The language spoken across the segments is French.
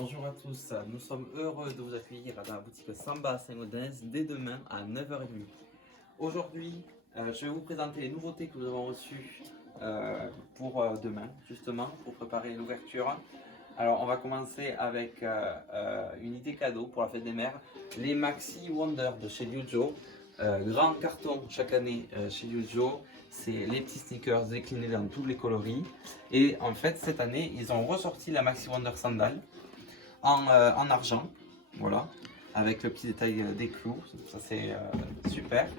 Bonjour à tous, nous sommes heureux de vous accueillir dans la boutique Samba à Saint-Gaudens dès demain à 9h30. Aujourd'hui, je vais vous présenter les nouveautés que nous avons reçues pour demain, justement, pour préparer l'ouverture. Alors, on va commencer avec une idée cadeau pour la fête des mères, les Maxi Wonder de chez Yujo. Grand carton chaque année chez Yujo, c'est les petits sneakers déclinés dans tous les coloris. Et en fait, cette année, ils ont ressorti la Maxi Wonder Sandal en argent, voilà, avec le petit détail des clous, ça c'est super.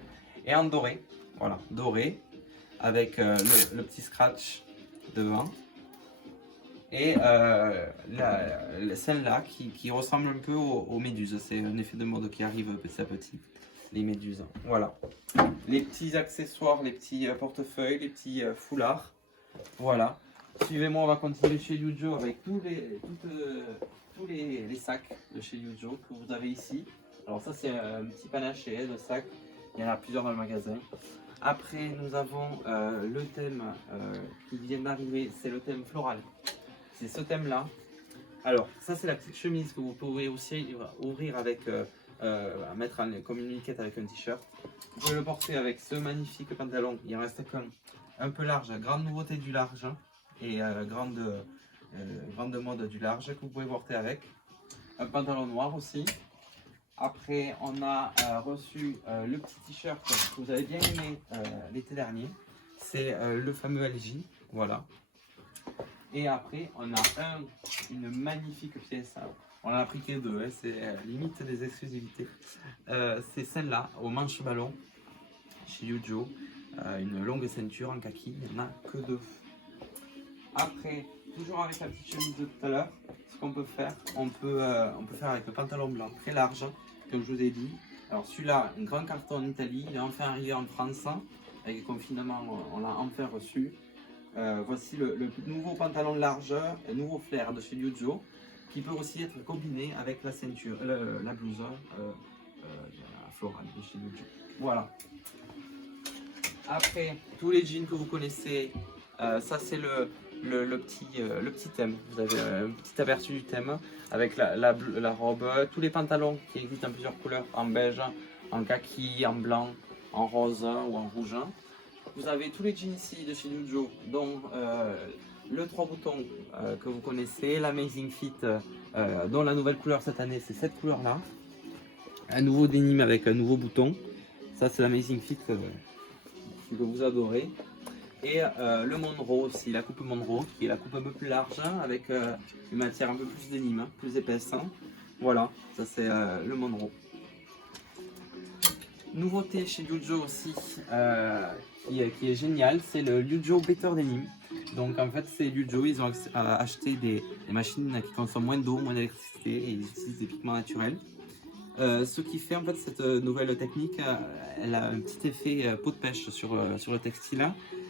Et en doré, voilà, doré, avec le petit scratch devant. Et celle-là qui ressemble un peu aux méduses, c'est un effet de mode qui arrive petit à petit, les méduses, voilà. Les petits accessoires, les petits portefeuilles, les petits foulards, voilà. Suivez-moi, on va continuer chez Yujo avec tous les sacs de chez Yujo que vous avez ici. Alors ça c'est un petit panaché de sacs, il y en a plusieurs dans le magasin. Après nous avons le thème qui vient d'arriver, c'est le thème floral. C'est ce thème là. Alors ça c'est la petite chemise que vous pouvez aussi ouvrir avec, mettre comme une liquette avec un t-shirt. Vous pouvez le porter avec ce magnifique pantalon, il en reste qu'un, un peu large, grande nouveauté du large. Et grande mode du large que vous pouvez porter avec. Un pantalon noir aussi. Après, on a reçu le petit t-shirt que vous avez bien aimé l'été dernier. C'est le fameux LJ. Voilà. Et après, on a une magnifique pièce. On en a pris que deux, hein, c'est limite des exclusivités. C'est celle-là, au manche ballon, chez Yujo. Une longue ceinture en kaki, il n'y en a que deux. Après, toujours avec la petite chemise de tout à l'heure, ce qu'on peut faire, on peut faire avec le pantalon blanc très large, comme je vous ai dit. Alors celui-là, un grand carton en Italie, il est enfin arrivé en France, avec le confinement, on l'a enfin reçu. Voici le nouveau pantalon large, un nouveau flair de chez Yujo, qui peut aussi être combiné avec la ceinture, la blouse florale de chez Yujo. Voilà. Après, tous les jeans que vous connaissez, ça c'est le petit thème. Vous avez un petit aperçu du thème avec la robe, tous les pantalons qui existent en plusieurs couleurs, en beige, en kaki, en blanc, en rose ou en rouge. Vous avez tous les jeans ici de chez Yujo, dont le 3 boutons que vous connaissez, l'Amazing Fit, dont la nouvelle couleur cette année c'est cette couleur là. Un nouveau denim avec un nouveau bouton. Ça c'est l'Amazing Fit que vous adorez. Et le Monroe aussi, la coupe Monroe, qui est la coupe un peu plus large, avec une matière un peu plus denim, plus épaisse. Voilà, ça c'est le Monroe. Nouveauté chez Yujo aussi, qui est génial, c'est le Yujo Better Denim. Donc en fait c'est Yujo, ils ont acheté des machines qui consomment moins d'eau, moins d'électricité et ils utilisent des pigments naturels. Ce qui fait en fait cette nouvelle technique, elle a un petit effet peau de pêche sur le textile,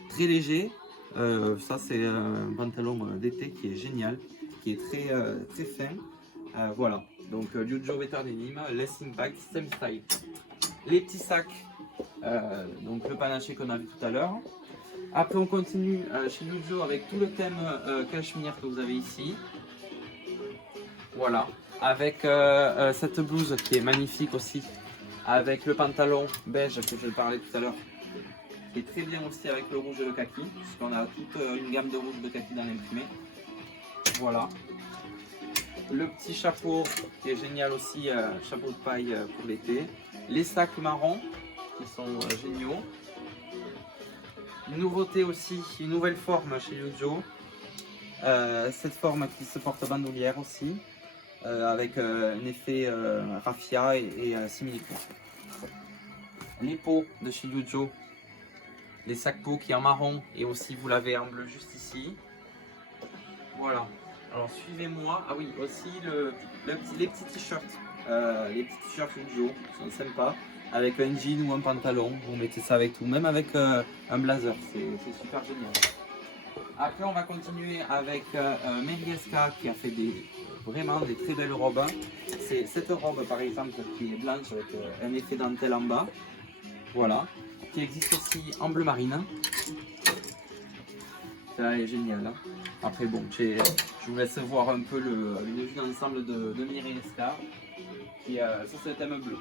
très léger. Ça c'est un pantalon d'été qui est génial, qui est très fin. Voilà, donc Yujo Better Denim, Less Impact, Same Style. Les petits sacs, donc le panaché qu'on a vu tout à l'heure. Après on continue chez Yujo avec tout le thème cachemire que vous avez ici. Voilà, avec cette blouse qui est magnifique aussi, avec le pantalon beige que je parlais tout à l'heure, qui est très bien aussi avec le rouge et le kaki, puisqu'on a toute une gamme de rouge et de kaki dans l'imprimé. Voilà. Le petit chapeau qui est génial aussi, chapeau de paille pour l'été. Les sacs marrons qui sont géniaux. Une nouveauté aussi, une nouvelle forme chez Yujo. Cette forme qui se porte bandoulière aussi. Avec un effet raffia et simili-cuir. Les pots de chez Yujo, les sacs pots qui est en marron et aussi vous l'avez en bleu juste ici. Voilà. Alors suivez-moi. Ah oui, aussi les petits t-shirts. Les petits t-shirts Yujo sont sympas. Avec un jean ou un pantalon, vous mettez ça avec tout, même avec un blazer, c'est super génial. Après on va continuer avec Merieska qui a fait vraiment des très belles robes. C'est cette robe par exemple qui est blanche avec un effet dentelle en bas. Voilà. Qui existe aussi en bleu marine. Ça est génial. Après bon, Je vous laisse voir un peu une vue d'ensemble de Mireille Lescar. Ça c'est le thème bleu.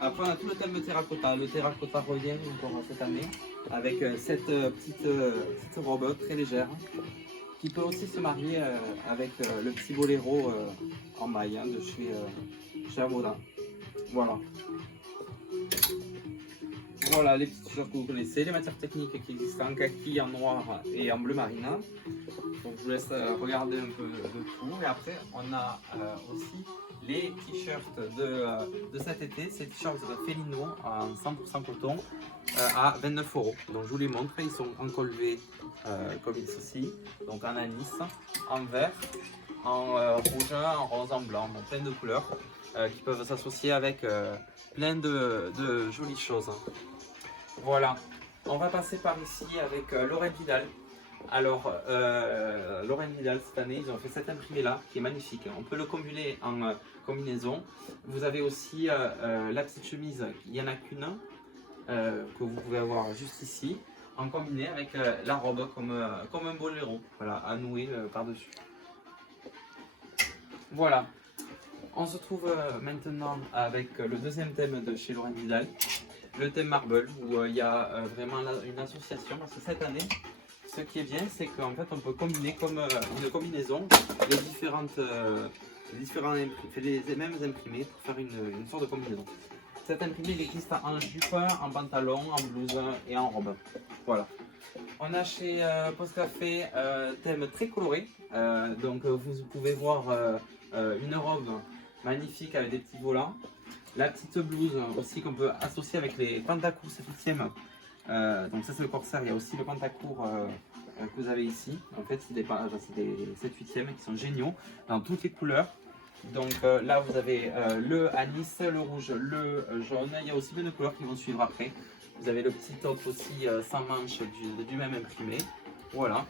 Après on a tout le thème terracotta. Le terracotta revient encore cette année avec cette petite robe très légère qui peut aussi se marier avec le petit boléro en maille de chez Amoda. Voilà. Voilà les petits t-shirts que vous connaissez, les matières techniques qui existent en kaki, en noir et en bleu marine. Donc je vous laisse regarder un peu de tout. Et après on a aussi les t-shirts de cet été, ces t-shirts Felino en 100% coton à 29 €. Donc je vous les montre, ils sont en col V comme ceci, donc en anis, en vert, en rouge, en rose, en blanc, donc plein de couleurs qui peuvent s'associer avec plein de jolies choses. Voilà, on va passer par ici avec Lorraine Vidal. Alors, Lorraine Vidal, cette année, ils ont fait cet imprimé là qui est magnifique. On peut le combiner en combinaison. Vous avez aussi la petite chemise, il n'y en a qu'une, que vous pouvez avoir juste ici, en combiné avec la robe comme un boléro, voilà, à nouer par-dessus. Voilà, on se trouve maintenant avec le deuxième thème de chez Lorraine Vidal, le thème Marble, où il y a vraiment une association, parce que cette année, ce qui est bien, c'est qu'en fait, on peut combiner comme une combinaison les mêmes imprimés pour faire une sorte de combinaison. Cet imprimé, il existe en jupe, en pantalon, en blouse et en robe. Voilà. On a chez Post Café thème très coloré. Donc, vous pouvez voir une robe magnifique avec des petits volants. La petite blouse aussi qu'on peut associer avec les pantacours 7/8e. Donc ça c'est le corsaire, il y a aussi le pantacourt que vous avez ici. En fait c'est des 7/8e qui sont géniaux dans toutes les couleurs. Donc là vous avez le anis, le rouge, le jaune. Il y a aussi plein de couleurs qui vont suivre après. Vous avez le petit top aussi sans manche du même imprimé. Voilà.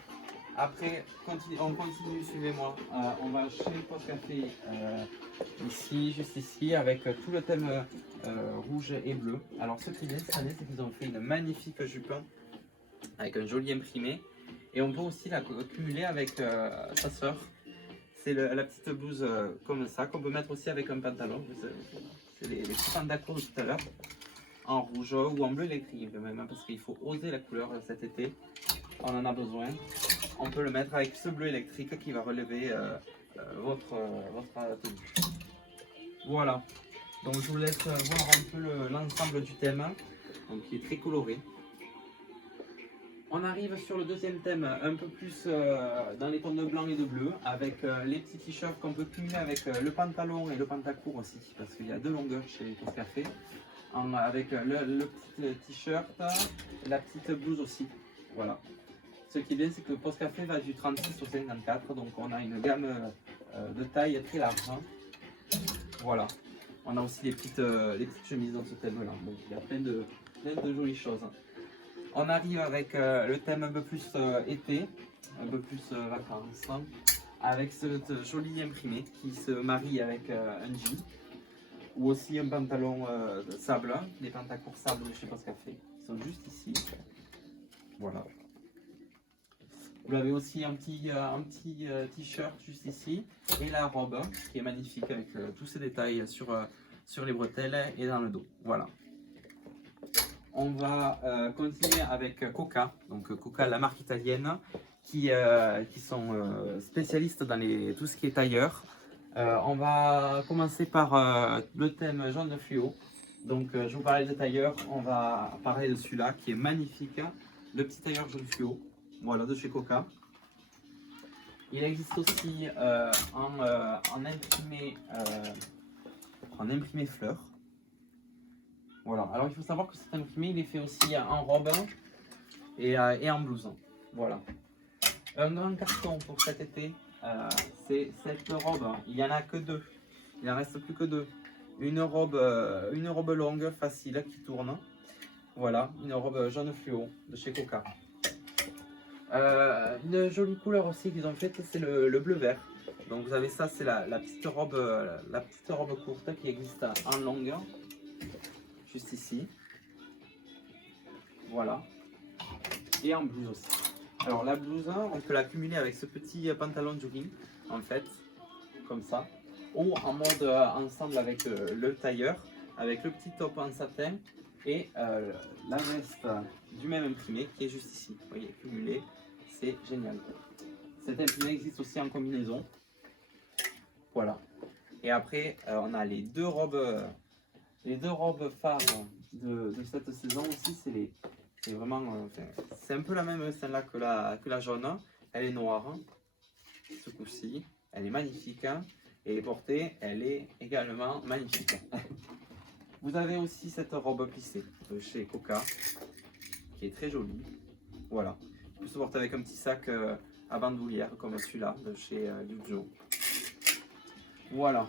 Après, on continue, suivez-moi. On va chez Post Café, ici, juste ici, avec tout le thème rouge et bleu. Alors, ce qui est bien cette année, c'est qu'ils ont fait une magnifique jupe avec un joli imprimé. Et on peut aussi la cumuler avec sa sœur. C'est la petite blouse comme ça, qu'on peut mettre aussi avec un pantalon. C'est les petits pantacours de tout à l'heure, en rouge ou en bleu électrique, même, hein, parce qu'il faut oser la couleur cet été. On en a besoin. On peut le mettre avec ce bleu électrique qui va relever votre tenue. Voilà. Donc je vous laisse voir un peu l'ensemble du thème, donc, qui est très coloré. On arrive sur le deuxième thème, un peu plus dans les tons de blanc et de bleu, avec les petits t-shirts qu'on peut cumuler avec le pantalon et le pantacourt aussi, parce qu'il y a deux longueurs chez Post Café, avec le petit t-shirt, la petite blouse aussi. Voilà. Ce qui est bien, c'est que Post Café va du 36 au 54, donc on a une gamme de taille très large. Hein. Voilà. On a aussi les petites chemises dans ce thème-là. Donc il y a plein de jolies choses. On arrive avec le thème un peu plus été, un peu plus vacances, hein, avec ce joli imprimé qui se marie avec un jean ou aussi un pantalon de sable, les pantacours sable de chez Post Café, qui sont juste ici. Voilà. Vous avez aussi un petit t-shirt juste ici et la robe qui est magnifique avec tous ces détails sur les bretelles et dans le dos. Voilà. On va continuer avec Coca, donc Coca, la marque italienne, qui sont spécialistes dans tout ce qui est tailleur. On va commencer par le thème jaune fluo. Donc je vous parlais de tailleur, on va parler de celui-là qui est magnifique, le petit tailleur jaune fluo. Voilà, de chez Coca. Il existe aussi en imprimé fleur. Voilà. Alors il faut savoir que cet imprimé, il est fait aussi en robe et en blouse. Voilà. Un grand carton pour cet été, c'est cette robe. Il n'y en a que deux. Il n'en reste plus que deux. Une robe longue, facile, qui tourne. Voilà, une robe jaune fluo de chez Coca. Une jolie couleur aussi qu'ils ont faite, c'est le bleu vert. Donc vous avez ça, c'est la petite robe courte qui existe en longue, juste ici. Voilà. Et en blouse aussi. Alors la blouse, on peut la cumuler avec ce petit pantalon jogging, en fait, comme ça. Ou en mode ensemble avec le tailleur, avec le petit top en satin et la veste du même imprimé qui est juste ici. Vous voyez, cumulé, c'est génial. Cet imprimé existe aussi en combinaison. Voilà. Et après, on a les deux robes phares de cette saison aussi. C'est vraiment, c'est un peu la même celle-là que la jaune. Elle est noire, hein, ce coup-ci. Elle est magnifique, hein, et portée, elle est également magnifique. Vous avez aussi cette robe plissée de chez Coca, qui est très jolie. Voilà. On peut se porter avec un petit sac à bandoulière comme celui-là de chez Yujo. Voilà.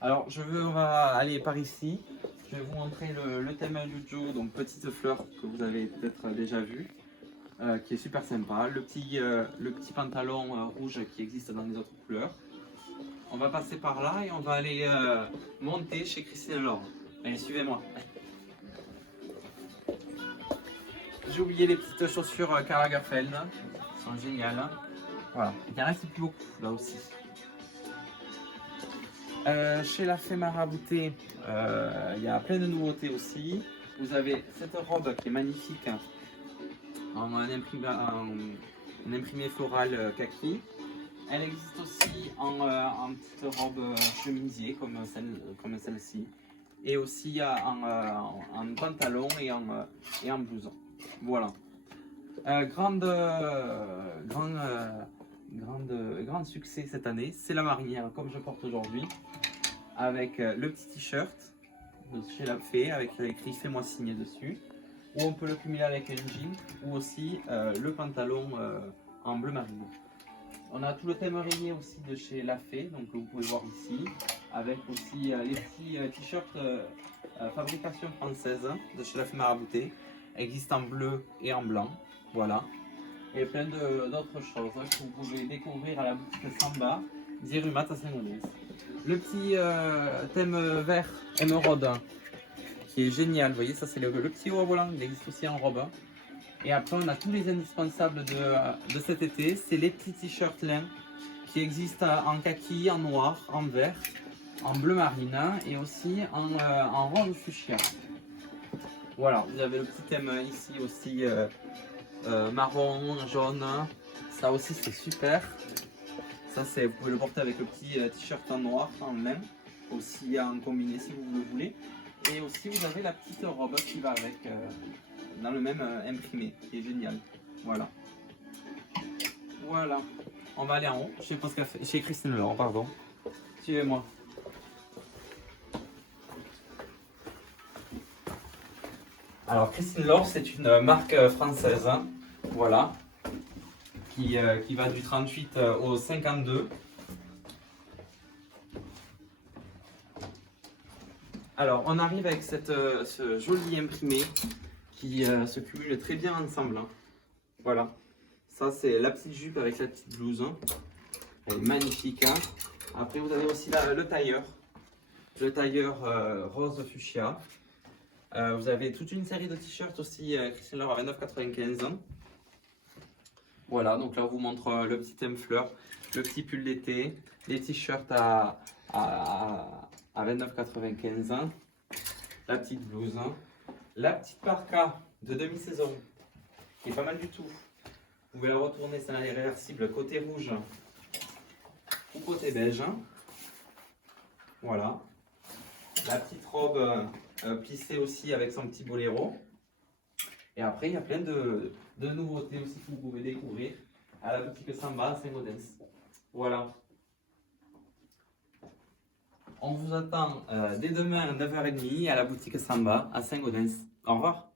Alors on va aller par ici. Je vais vous montrer le thème Yujo, donc petite fleur que vous avez peut-être déjà vu, qui est super sympa. Le petit pantalon rouge qui existe dans les autres couleurs. On va passer par là et on va aller monter chez Christine Laure. Allez, suivez-moi. J'ai oublié les petites chaussures Karl Lagerfeld. Elles sont géniales. Voilà. Il y en a qui plus beaucoup là aussi. Chez la Fée Marabouté, il y a plein de nouveautés aussi. Vous avez cette robe qui est magnifique en un imprimé floral kaki. Elle existe aussi en petite robe chemisier comme celle-ci. Et aussi en pantalon et en blouson. Voilà. Grand succès cette année, c'est la marinière comme je porte aujourd'hui. Avec le petit t-shirt de chez La Fée avec écrit Fais-moi signer dessus. Ou on peut le cumuler avec un jean ou aussi le pantalon en bleu marine. On a tout le thème rayé aussi de chez La Fée, donc vous pouvez voir ici, avec aussi les petits t-shirts fabrication française de chez La Fée Marabouté, existent en bleu et en blanc, voilà. Et plein d'autres choses que vous pouvez découvrir à la boutique Samba, 10 rue Mat à Saint-Gaudens. Le petit thème vert émeraude qui est génial, vous voyez, ça c'est le petit haut volant, il existe aussi en robe. Et après, on a tous les indispensables de cet été. C'est les petits t-shirts lin qui existent en kaki, en noir, en vert, en bleu marine et aussi en rose fuchsia. Voilà, vous avez le petit thème ici aussi marron, jaune. Ça aussi, c'est super. Ça, vous pouvez le porter avec le petit t-shirt en noir, en lin, aussi en combiné si vous le voulez. Et aussi, vous avez la petite robe qui va avec. Dans le même imprimé, qui est génial. Voilà. Voilà. On va aller en haut, chez Christine Laure, pardon. Suivez-moi. Alors, Christine Laure, c'est une marque française, hein, voilà, qui va du 38 au 52. Alors, on arrive avec ce joli imprimé qui se cumule très bien ensemble. Hein. Voilà. Ça, c'est la petite jupe avec la petite blouse. Hein. Elle est magnifique. Hein. Après, vous avez aussi le tailleur. Le tailleur rose fuchsia. Vous avez toute une série de t-shirts aussi. Christian Laure à 29,95 €. Voilà, donc là, on vous montre le petit thème fleur, le petit pull d'été, les t-shirts à 29,95 €. La petite blouse. Hein. La petite parka de demi-saison, qui est pas mal du tout. Vous pouvez la retourner, c'est elle est réversible côté rouge ou côté beige. Voilà. La petite robe plissée aussi avec son petit boléro. Et après, il y a plein de nouveautés aussi que vous pouvez découvrir à la boutique Samba à Saint-Gaudens. Voilà. On vous attend dès demain à 9h30 à la boutique Samba à Saint-Gaudens. Au revoir.